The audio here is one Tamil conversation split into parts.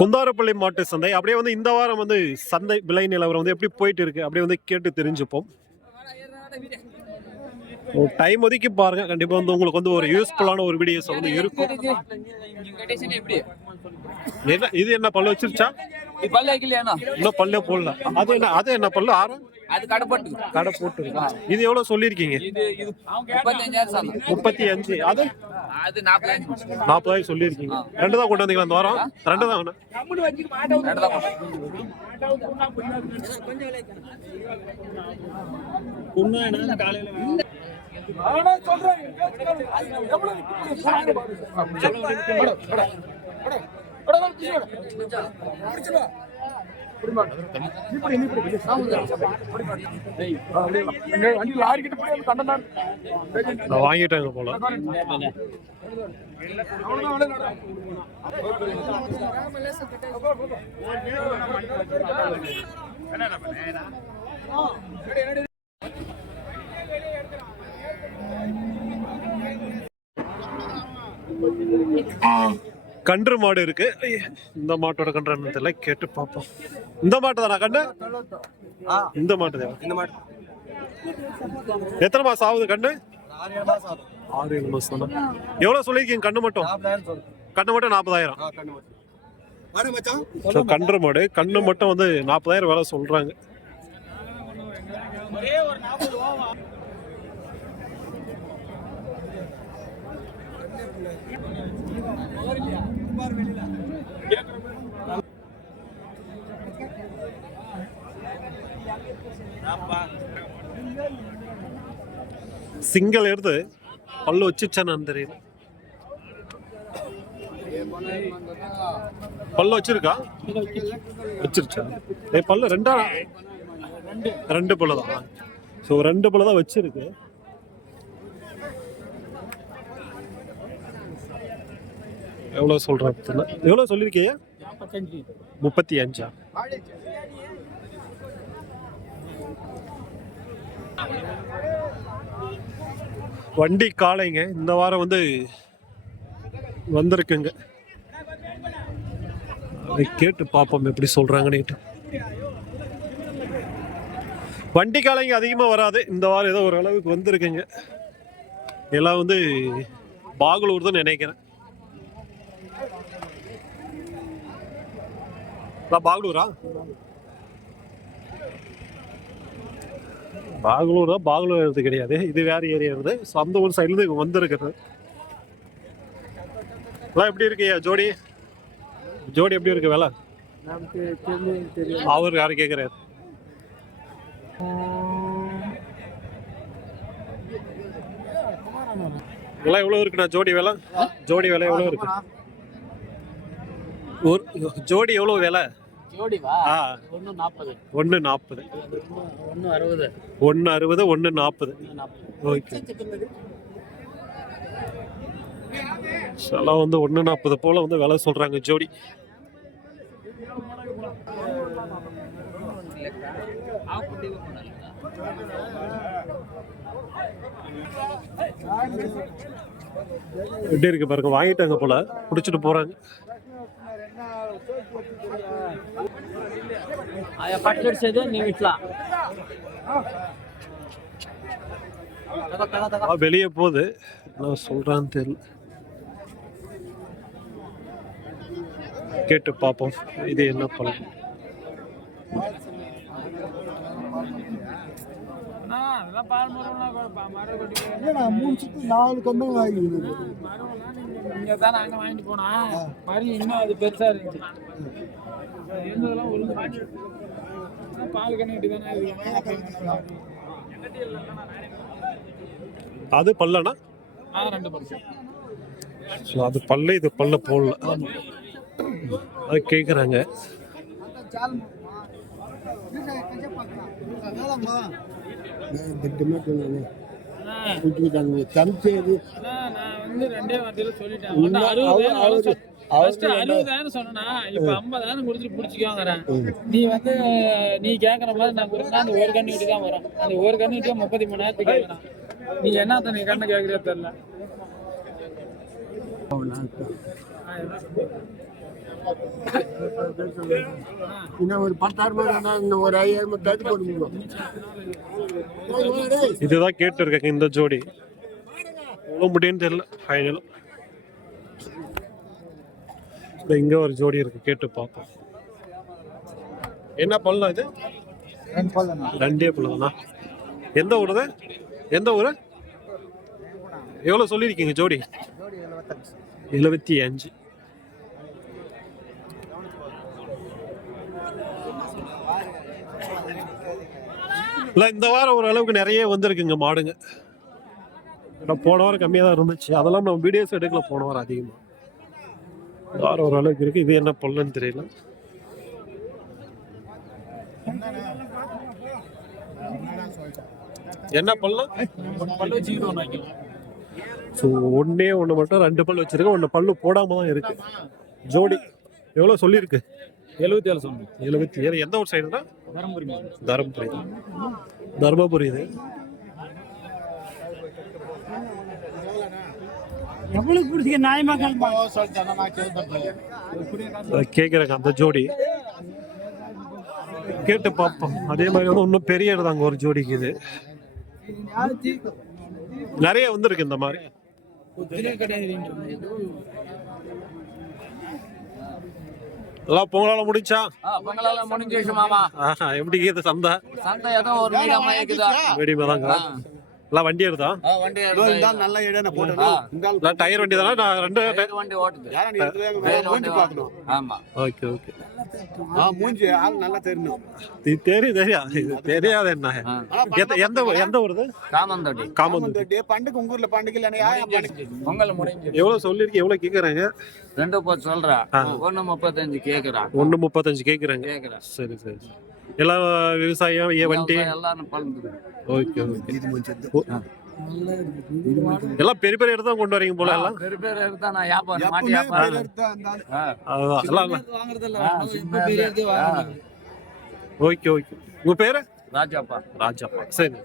குந்தாரப்பள்ளி மாட்டு சந்தை. அப்படியே வந்து இந்த வாரம் வந்து சந்தை விலை நிலவரம் வந்து எப்படி போயிட்டு இருக்கு? அப்படியே வந்து கேட்டு தெரிஞ்சுப்போம். டைம் ஒதுக்கி பாருங்க. கண்டிப்பா வந்து உங்களுக்கு வந்து ஒரு யூஸ்ஃபுல்லான ஒரு வீடியோஸ் வந்து இருக்கும். என்ன இது என்ன பல்லு வச்சிருச்சா? இன்னும் பல்லே போடல. அது என்ன அது என்ன பல்லு? ஆறு அது கடப்பட்டு கடை போட்டு இருக்கு. இது எவ்வளவு சொல்லியிருக்கீங்க? இது இது முப்பத்தஞ்சாயிரம் சார். முப்பத்தி அஞ்சு. அது? அது நாற்பதாயிரம் நாற்பதாயிரம் சொல்லியிருக்கீங்க. ரெண்டு தான் கொண்டு வந்தீங்களா இந்த வாரம்? ரெண்டு தான் ரெண்டு தான் போட்டோம். நான் வாங்கிட்டேன் போல கன்று மாடு இருக்கு. இந்த மாட்டோட கன்று தெரியல கேட்டு பார்ப்போம். இந்த மாட்டு தானா கண்ணு? இந்த மாட்டு இந்த மாதிரி எத்தனை மாசம் ஆகுது கண்ணு? ஆறு ஏழு மாசம் தானே? எவ்வளவு சொல்லியிருக்கீங்க கண்ணு மட்டும்? கண்ணு மட்டும் நாற்பதாயிரம். கன்று மாடு கண்ணு மட்டும் வந்து நாற்பதாயிரம் வேலை சொல்றாங்க. சிங்கிள் எடுத்து பல்லு வச்சுச்சான்னு தெரியல. பல்லு வச்சிருக்கா? வச்சிருச்சா? ஏ பல்லு ரெண்டா? ரெண்டு பல்லு தான். ஸோ ரெண்டு பல்லு தான் வச்சிருக்கு. எவ்வளோ சொல்கிறேன் எவ்வளோ சொல்லியிருக்கீங்க முப்பத்தி அஞ்சா. வண்டி காளைங்க இந்த வாரம் வந்து வந்திருக்குங்க. அதை கேட்டு பார்ப்போம் எப்படி சொல்றாங்கன்னுட்டு. வண்டி காலைங்க அதிகமாக வராது. இந்த வாரம் ஏதோ ஓரளவுக்கு வந்திருக்குங்க. எல்லாம் வந்து பாகலூர் தான் நினைக்கிறேன். பாகலூரா? பாகலூர் தான் பாகலூர் இது கிடையாது. இது வேற ஏரியா இருந்து ஸோ அந்த ஒரு சைட்லேருந்து இங்கே வந்திருக்கிறது எல்லாம் எப்படி இருக்கீங்க? ஜோடி? ஜோடி எப்படி இருக்கு வேலை? அவர் யாரும் கேட்குறாரு எல்லாம் எவ்வளோ இருக்குண்ணா? ஜோடி விலை? ஜோடி விலை எவ்வளோ இருக்கு? ஒரு ஜோடி எவ்வளோ விலை? ஒன்று நாற்பது ஒன்று அறுபது. ஒன்று நாற்பது ஓகே. எல்லாம் வந்து ஒன்று நாற்பது போல வந்து விலை சொல்றாங்க ஜோடி. எப்படி இருக்கு பாருங்க வாங்கிட்டாங்க போல. குடிச்சிட்டு போறாங்க. ఆయా పట్లెట్సేది నీవు ఇట్లా ஆ, வெளியே போகுது நான் சொல்றான்னு தெரியல கேட்டு பார்ப்போம் இது என்ன பழம் என்னடா மூணு சுத்து நாலு கண்ணு வாங்கிடுது இங்க தான் நாங்க வாங்கிட்டு போனா மாதிரி இன்னும் அது பெருசா இருந்துச்சு இருந்ததெல்லாம் ஒழுங்கு பால் கண்ணிட்டு தானே இருக்கு. அது பல்லனா? ஆ ரெண்டு பர்சன்ட் ஸோ அது பல்ல இது பல்ல போடல. அது கேட்குறாங்க தம்பிச்சேரி அறுபதாயிரம் சொன்னா இப்ப ஐம்பதாயிரம் கொடுத்துட்டு பிடிச்சிக்கோங்கிறேன் நீ வந்து நீ கேக்குற மாதிரி நான் கொடுத்தா அந்த ஒரு கண்ணு தான் வரும் அந்த ஒரு கண்ணு முப்பத்தி மூணாயிரத்துக்கு கேட்கறான் நீ என்ன நீ கண்ணு கேக்குறே தெரியல. இன்னும் ஒரு பத்தாயிரம் ஒரு ஐயாயிரம் போட இதுதான் கேட்டு இருக்கேங்க இந்த ஜோடி. எவ்வளோ முடியும்னு தெரியல. ஃபைனல் இங்க ஒரு ஜோடி இருக்கு கேட்டு பார்ப்போம். என்ன பழம் இது? ரெண்டு பழம்னா எந்த ஊருது எந்த ஊரு? எவ்வளோ சொல்லியிருக்கீங்க ஜோடி? எழுபத்தி அஞ்சு. இல்லை இந்த வாரம் ஓரளவுக்கு நிறைய வந்திருக்குங்க மாடுங்க. போன வாரம் கம்மியாக தான் இருந்துச்சு. அதெல்லாம் நம்ம வீடியோஸ் எடுக்கல போன வாரம் அதிகமாக வாரம் ஓரளவுக்கு இருக்கு. இது என்ன பொல்லுன்னு தெரியல. என்ன பல்லம் வைக்கலாம் ஸோ ஒன்னே ஒன்று மட்டும் ரெண்டு பல் வச்சிருக்கு ஒன்று பல்லு போடாம தான் இருக்கு. ஜோடி எவ்வளோ சொல்லியிருக்கு? எழுபத்தி ஏழு சொன்னேன் எழுபத்தி ஏழு. எந்த ஒரு சைடுனா தருமபுரி. தருமபுரி. தருமபுரி இது. எவ்வளவு குடிச்சிக்க நியாயமா கேட்குறாங்க அந்த ஜோடி. கேட்டு பார்ப்போம். அதே மாதிரி வந்து இன்னும் பெரிய இடதாங்க ஒரு ஜோடிக்கு இது. நிறைய வந்திருக்கு இந்த மாதிரி. எல்லாம் பொங்கலால முடிச்சா பொங்கலால முடிஞ்சிருச்சு மாமா. எப்படி இது சந்தை? சந்தை ஏதோ ஒரு மீடியமா இருக்குதா தாங்க எல்லாம் வண்டி எடுத்தா? ஆ, வண்டி நல்ல இடம் எல்லாம் டயர் வண்டி தானே? நான் ரெண்டு வேறு வண்டி ஓட்டுது. ஆமா. Okay okay. மூஞ்சி ஆள் நல்லா தெரியணும் இது தெரியும் தெரியாது இது தெரியாது என்ன. எந்த எந்த ஊ- எந்த ஊருது காமந்தொட்டி. காமந்து பண்டுக்கு உங்க ஊர்ல பண்டுக்கு இல்லையா பொங்கல் முடிஞ்சு எவ்வளவு சொல்லிருக்கீங்க எவ்வளவு கேக்குறாங்க? ரெண்டு போச்சு சொல்றா. ஒண்ணு முப்பத்தஞ்சு கேக்குறா. ஒண்ணு முப்பத்தஞ்சு கேக்குறாங்க. கேக்குறா. சரி சரி. எல்லாம் விவசாயம் ஏ வண்டி. Okay okay. எல்லாம் பெரிய பெரிய இடத்துல கொண்டு வரீங்க போல எல்லாம்? பெரிய பேர் எடுத்தா நான் வியாபாரம் மாட்டி வியாபாரம். ஆ. அதுதான் எல்லாம் ஆ, சின்ன இது. ஆ, ஓகே ஓகே. உங்க பேரு? ராஜாப்பா. ராஜாப்பா. சரி.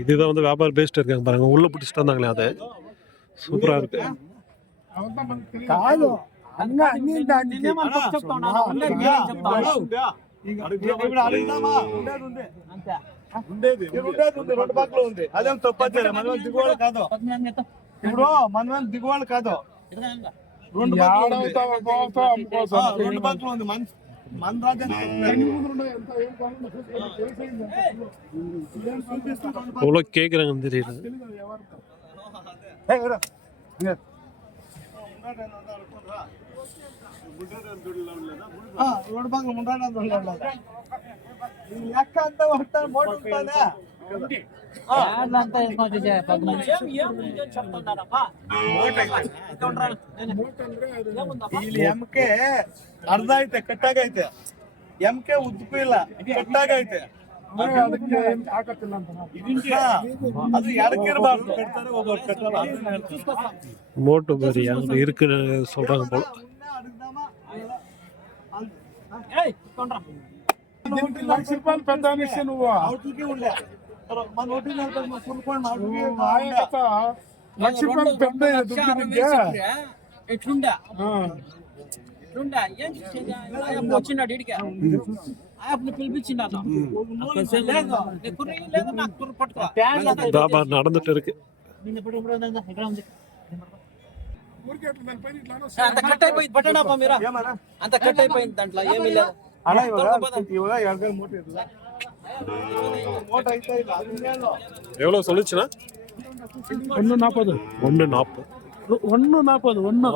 இதுதான் வந்து வியாபார பேஸ்ட் இருக்காங்க பாருங்க உள்ள பிடிச்சிட்டு வந்தாங்களே அது சூப்பரா இருக்கு కాదు అన్న అన్ని దాన్ని ఇప్పుడు అడుగుదామా ఉండేది ఉంది ఉండేది ఉండేది ఉంది రెండు పక్కల ఉంది అదేం తప్పచ్చారు మనం దిగువాళ్ళు కాదు ఇప్పుడు మనం దిగువాళ్ళు కాదు రెండు పక్కల ఉంది. ఆ, రెండు పక్కల ఉంది మన இவ்வளோ கேட்குறாங்கன்னு தெரியல. ముండా లెక్క అంతా ఒకటాను మోటు ఉంటుందా ಇಲ್ಲಿ ಎಮ್ಕೆ ಅರ್ಧ ಐತೆ ಕಟ್ಟಾಗೈತೆ ಎಮ್ಕೆ ಉದ್ದಕ್ಕೂ ಇಲ್ಲ ಕಟ್ಟಾಗೈತೆ ಹಾ, ಅದು ಎಡಕ್ಕಿರ್ಬಾರ್ದು ಕಟ್ತಾರೆ ಒಬ್ಬರು ಕಟ್ಟಲ್ಲ ಅದನ್ನ ಹೇಳ್ತಾರೆ. மோட்டு மாதிரி அங்கே இருக்குன்னு சொல்றாங்க போல దీనికి లక్ష రూపాయలు పెద్ద లక్ష రూపాయలు పెద్ద ఎట్లుండా? ఇడికి పిలిపించిండు అంత కట్ అయిపోయింది దాంట్లో. ఏమీ లేదు. ಆಣ ಇವಾಗ ಇವಾಗ ಎರಡು ಮೋಟರ್ ಇಲ್ಲ ಮೋಟರ್ ಐತೆ ಇಲ್ಲ எவ்வளோ சொல்லுச்சுண்ணா ஒன்று நாற்பது ஒன்று நாற்பது ஒன்று நாற்பது ஒன்று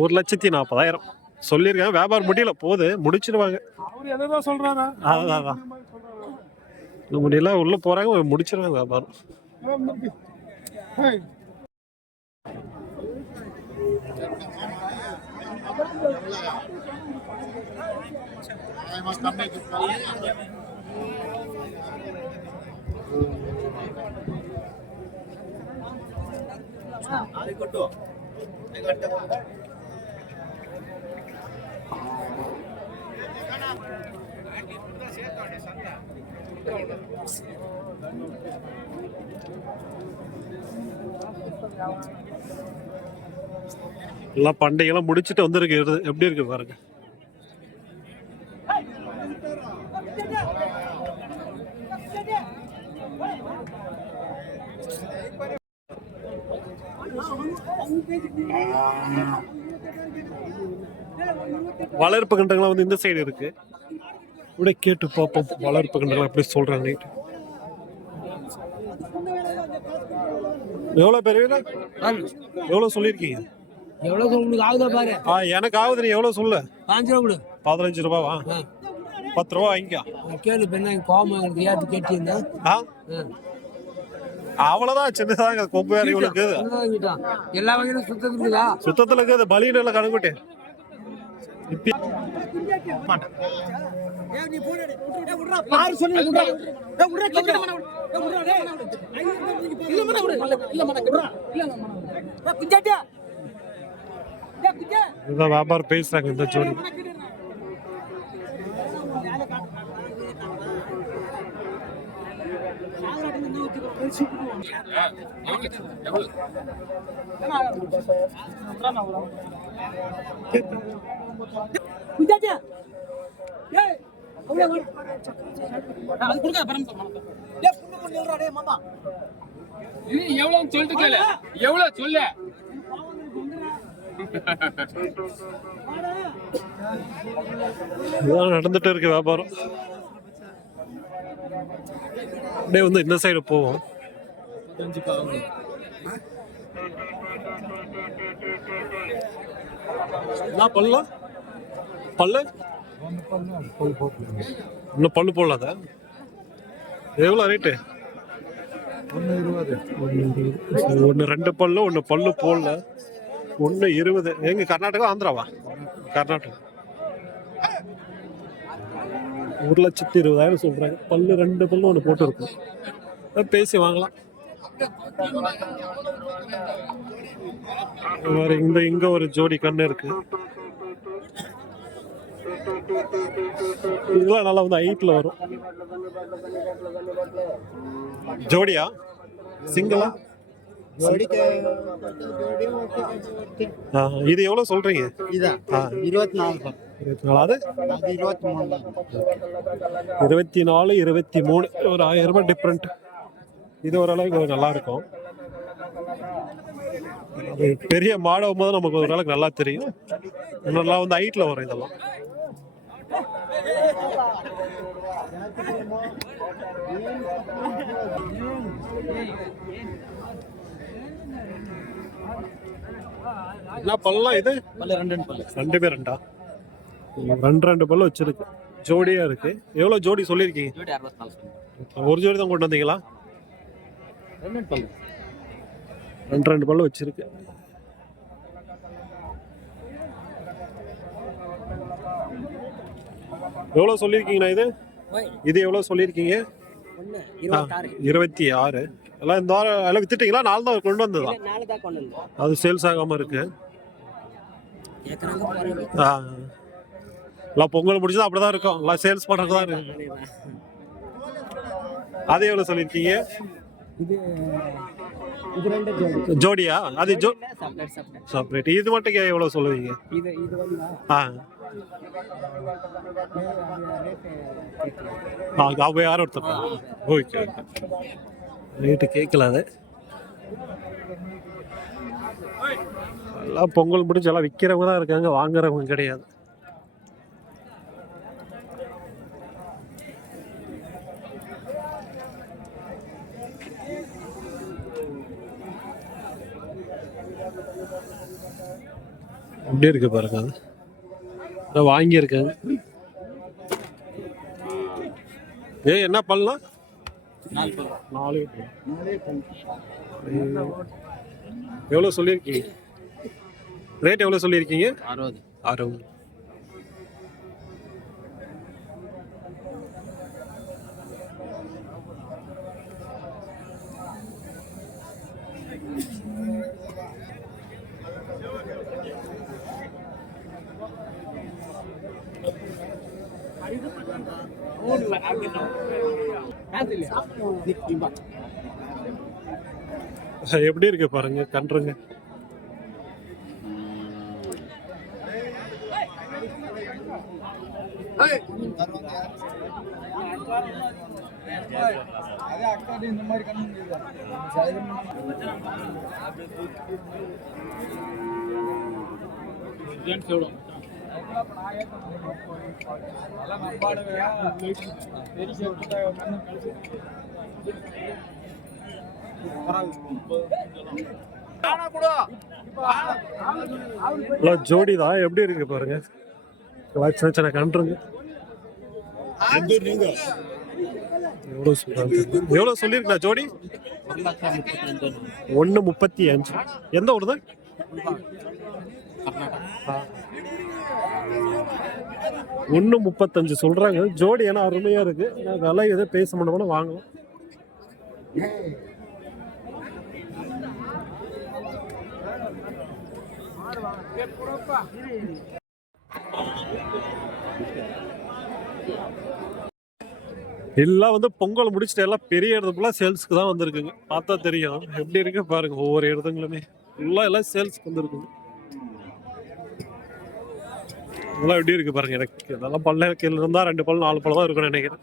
ஒரு லட்சத்தி நாற்பதாயிரம் சொல்லியிருக்கேன் வியாபாரம் முடியல போகுது முடிச்சிருவாங்க. அவர் எதை தான் சொல்கிறாரா அதான் முடியல உள்ளே போகிறாங்க முடிச்சிருவாங்க வியாபாரம். Thank you. எல்லாம் பண்டைகள்லாம் முடிச்சுட்டு வந்திருக்கு. எப்படி இருக்கு பாருங்க. வளர்ப்பு கண்டங்கள்லாம் வந்து இந்த சைடு இருக்கு. இப்படியே கேட்டு பார்ப்போம். வளர்ப்பு கண்டங்கள் எப்படி சொல்றாங்க எவ்வளோ பெரிய எவ்வளோ சொல்லியிருக்கீங்க? எவ்வளோ உங்களுக்கு ஆகுதா பாரு. ஆ எனக்கு ஆகுது நீ எவ்வளோ சொல்லு? பாஞ்சு ரூபா கொடு. பதினஞ்சு ரூபாவா? பத்து ரூபா வாங்கிக்கோ. கேளு பெண்ணா எனக்கு ஏற்று கேட்டிருந்தேன் ஆ. அவ்வளோதான் சின்னதாங்க கொம்பு வேற இவளுக்கு எல்லா வகையிலும் சுத்தம் இருக்குதா? சுத்தத்தில் இருக்குது இப்பி இதுதான் வியாபாரம் பேசுறாங்க இந்த ஜோடி. இது எவ்வளவுன்னு சொல்லிட்டு கேளு. எவ்வளவு சொல்லு. இதுதான் நடந்துட்டு இருக்கு வியாபாரம். அப்படியே வந்து இந்த சைடு போவோம். என்ன பல்லா? பல்லு? இன்னும் பல்லு போடலாத? எவ்வளோ ரேட்டு ஒன்று ரெண்டு பல்லு ஒன்று பல்லு போடல. ஒன்று இருபது. எங்க கர்நாடகா ஆந்திராவா? கர்நாடகா. ஒரு லட்சத்தி இருபதாயிரம் சொல்றாங்க. பல்லு ரெண்டு பல்லு ஒன்று போட்டிருக்கும். பேசி வாங்கலாம். இந்த இங்க ஒரு ஜோடி கண்ணு இருக்கு. இதெல்லாம் நல்லா வந்து ஹைட்ல வரும். ஜோடியா? சிங்கிளா? இது எவ்வளவு சொல்றீங்க? இருபத்தி நாலு இருபத்தி நாலு இருபத்தி மூணு. ஒரு ஆயிரம் ரூபாய் டிஃப்ரெண்ட் இது ஓரளவுக்கு கொஞ்சம் நல்லா இருக்கும் பெரிய மாடவும் போது நமக்கு ஓரளவுக்கு நல்லா தெரியும். நல்லா வந்து ஹைட்ல வரும் இதெல்லாம். என்ன பல்லாம் இது? ரெண்டு ரெண்டு பல்லு. ரெண்டு பேர் ரெண்டா? ரெண்டு ரெண்டு பல்லு வச்சிருக்கு. ஜோடியா இருக்கு. எவ்வளவு ஜோடி சொல்லியிருக்கீங்க? ஒரு ஜோடி தான் கொண்டு வந்தீங்களா? ரெண்டு ரெண்டு பல்லு ரெண்டு ரெண்டு பல்லு வச்சிருக்கு. எவ்வளோ சொல்லியிருக்கீங்கண்ணா இது? இது எவ்வளோ சொல்லியிருக்கீங்க? இருபத்தி ஆறு எல்லாம் இந்த வாரம் எல்லாம் வித்துட்டீங்களா நாலு தான் கொண்டு வந்ததா? தான் அது சேல்ஸ் ஆகாம இருக்கு. ஆ. எல்லாம் பொங்கல் முடிச்சா அப்படிதான் இருக்கும். எல்லாம் சேல்ஸ் பண்ணுறது தான் இருக்கு அது எவ்வளோ சொல்லியிருக்கீங்க? இது இது ரெண்டு ஜோடி. ஜோடியா? அது ஜோ செப்பரேட் இது மட்டும் எவ்வளோ சொல்லுவீங்க? இது இது வந்து ஆ. ஆ அவ யாரும் ஒருத்தர் ஓகே ஓகே. ரேட்டு கேட்கல அது. எல்லாம் பொங்கல் முடிஞ்சு எல்லாம் விற்கிறவங்க தான் இருக்காங்க வாங்குறவங்க கிடையாது. எப்படி இருக்கு பாருங்க. அது இதை வாங்கியிருக்காங்க ஏய் என்ன பண்ணலாம் நாலு. எவ்வளோ சொல்லியிருக்கீங்க? ரேட் எவ்வளோ சொல்லியிருக்கீங்க? அறுபது. அறுபது. எப்படி இருக்கு பாருங்க கன்றுங்க. அதே ஜோடி தான் எப்படி இருக்கு பாருங்க? சின்ன சின்ன எவ்வளவு சொல்லியிருக்கா ஜோடி? ஒன்னு முப்பத்தி அஞ்சு. எந்த ஊர் தான் ஒன்று முப்பத்தஞ்சு சொல்றாங்க. ஜோடி ஏன்னா அருமையா இருக்கு. நான் விலை எதோ பேச முடியும்னா வாங்கலாம். எல்லாம் வந்து பொங்கல் முடிச்சுட்டு எல்லாம் பெரிய இடத்துக்குலாம் சேல்ஸ்க்கு தான் வந்திருக்குங்க. பார்த்தா தெரியும். எப்படி இருக்கு பாருங்க ஒவ்வொரு இடத்துங்களுமே. ஃபுல்லாக எல்லாம் சேல்ஸ்க்கு வந்திருக்குங்க. இதெல்லாம் எப்படி இருக்கு பாருங்க எனக்கு இதெல்லாம் பல்ல கீழ இருந்தா ரெண்டு பல் நாலு பழம் தான் இருக்கும்னு நினைக்கிறேன்.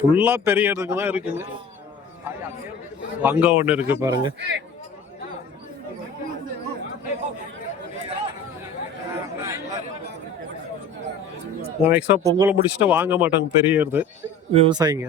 ஃபுல்லாக பெரிய இடத்துக்கு தான் இருக்குங்க. அங்கே ஒன்று இருக்கு பாருங்க. நான் எக்ஸ்ட்ரா பொங்கலை முடிச்சுட்டு வாங்க மாட்டாங்க பெரிய இது விவசாயிங்க.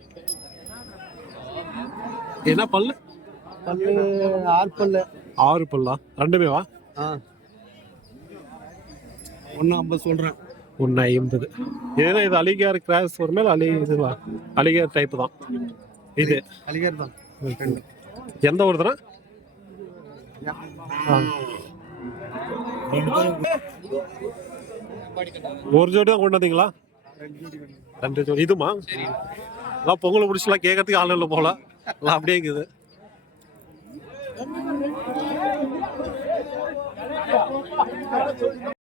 என்ன பல்லு? பல்லு ஆறு பல்லு. ஆறு பல்லா? ரெண்டுமே வா. ஒன்னு ஐம்பது சொல்றேன். ஒன்று ஐம்பது. ஏன்னா இது அலிகார் கிராஸ் ஒரு மேல அலி இதுவா அலிகார் டைப் தான். இது. அலிகர் தான். எந்த ஊருதுனா ஒரு ஜோடி தான் கொண்டு வந்தீங்களா? ரெண்டு ஜோடி. இதுமா? எல்லாம் பொங்கலை பிடிச்சலாம் கேட்கறதுக்கு ஆள் இல்லை போல. எல்லாம் அப்படியே இருக்குது.